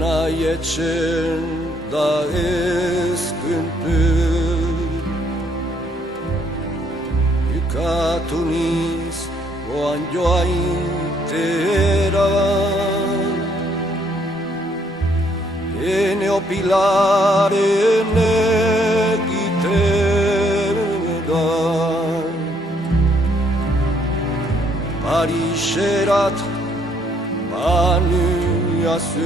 nahi etxen da ez küntür. Bukatu niz goan joaitera, ene opilaren egitera. Pariserat baniazun,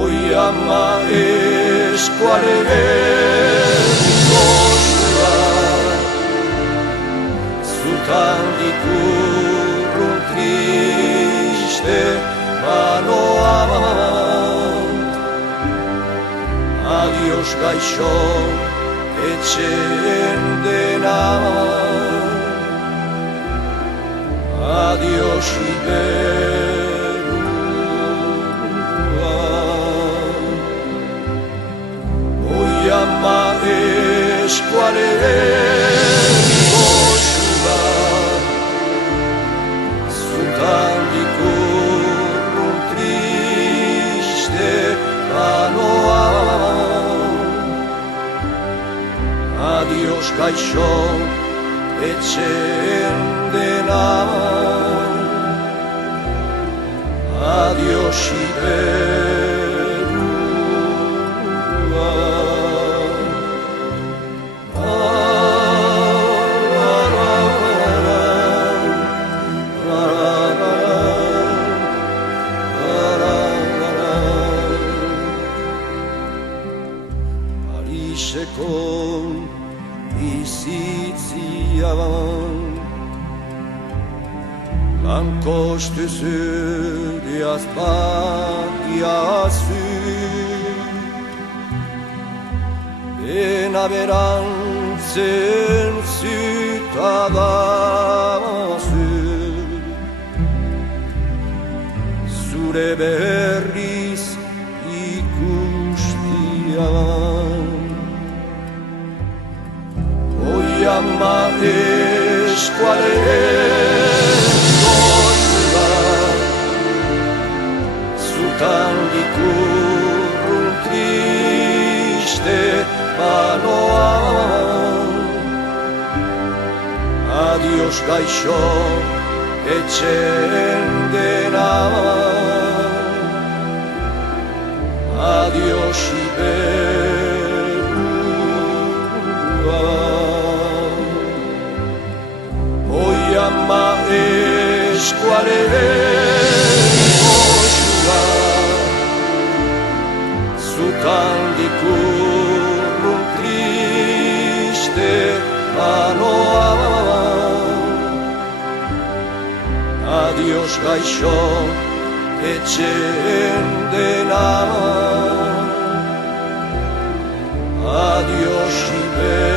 oi ama eskualeriko zura, zutan dikurrun triste manoa. Adios gaixo etxen dena, adios iberua. Oi ama eskualeriko zura, zutan dikurrun triste manoa. Adios gaixo etxen dena, adios iberua. Pariseko bizitzian lankostu zuriaz batiazu, berantzen zutadazu, zure berriz ikustian. Oi ama eskualeriko zura, zutan dikurrun triste manoa. Adios gaixo etxen dena, adios iberua. Oi ama eskualeriko zura, zutan dikurrun triste manoa. Adios gaixo etxen dena, adios iberua.